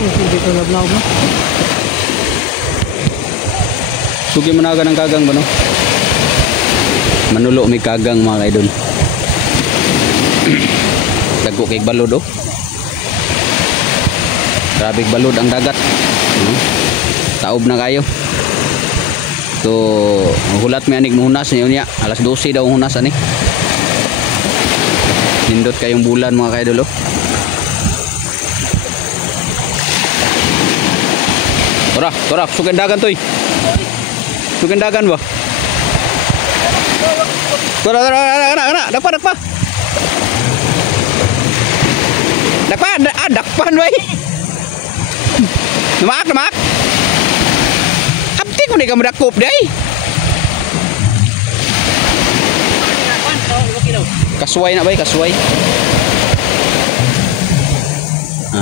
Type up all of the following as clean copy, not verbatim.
Dito lablaw no. Sugi mo na ng kagang ba no? Manulo may kagang mga kaidol. Dagko kay balod oh. Grabe balod ang dagat. Taob na kayo. So, hulat may anig muhunas niya. Alas 12 daw hunas ani. Nindot kayong bulan mga kaidol oh. Tora, sugandagan toy. Sugandagan ba? Tora, dakpa. Dakpan bay. Namak. Kapti ko ni kamu dakop day. Kasway na bay, kasway.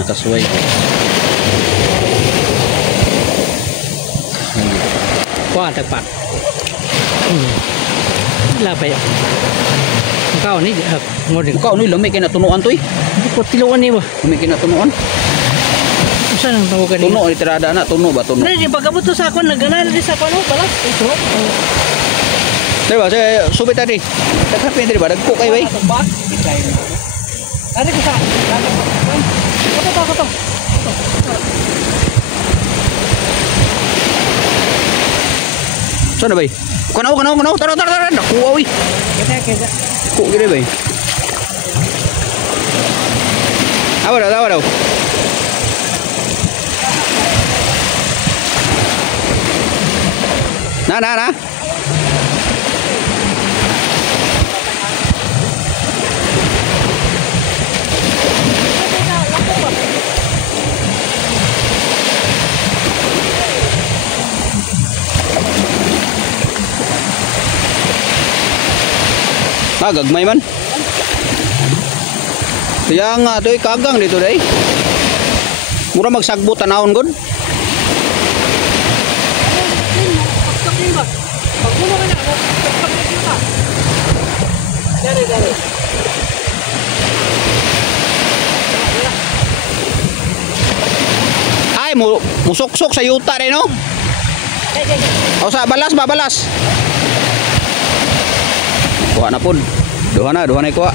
Kasway. Wah, tepat. Lapay. Kau ni ngode. Kau ni lemik kena tunuan tu. Ko tiluan ni ba? Lemik kena tunuan. Usa nang tawo kani. Tuno di terada anak tuno ba tuno. Ni pagabot sa ako naganal di sa ako balas ito. Diba saya subit tadi. Dekat pin tadi badak kok kay bay. Ada ke sa. Foto. Sana bay? Kanaw. Tara. Nakuha uy. Kita. Kuk gini bay. Apa dah? Nah. Gagmay man. Kaya nga ito kagang dito day. Mura magsagbot tanahon gud. Ay musuksok sa yuta day no. O sa balas. Kuha na pun. Duha na kuha.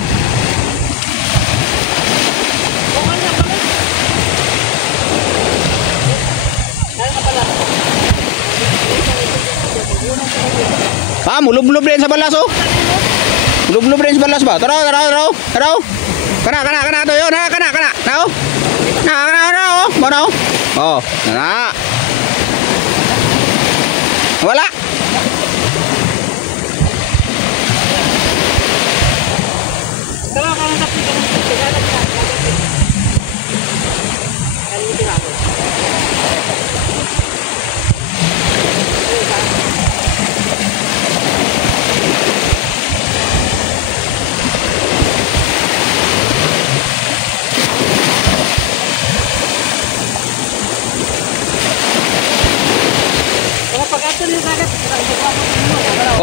Mulub-lub din sa balas oh. Mulub-lub din sa balas ba? Tara. Kana to yo na. Nao. Na oh. Mono. Oh, na. Wala.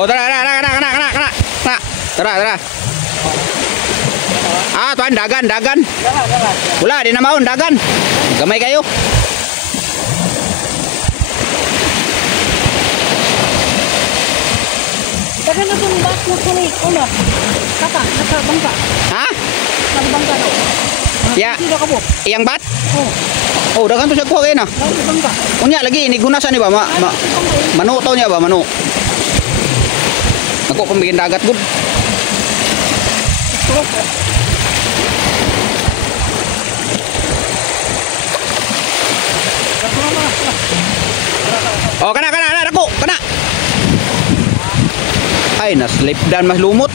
Oh, tara. Tuan dagan. Wala, di na maun dagan. Gamay kayo. Dagan na itong bak mo ko ni una. Kata, nasa bangka. Ha? Nasa bangka daw. Ya. Iyang bat? Oh, dagan to siya kuha kayo na. Nasa bangka. Unya lagi, ini gunasan ni ba? Manu tau niya ba? Manu. Ako pambikin dagat gud. Oh, kana dako, kana. Ay, na-slip dan mas lumot.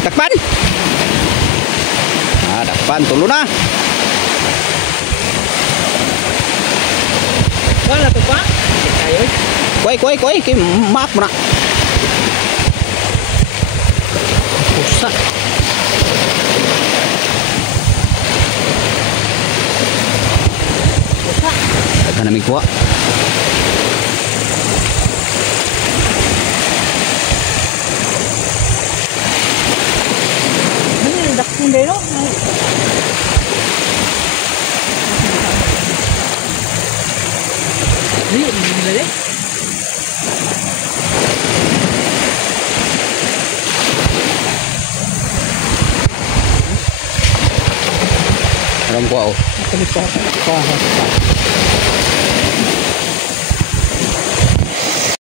Dakpan. Dakpan tulo na. Wala to pa. Kayo. Kuy, kay maak mo na. Pusa. Agak na may kuha. Ano yung daksin dito? Dili dili. Alam ko ako. Tulis pa.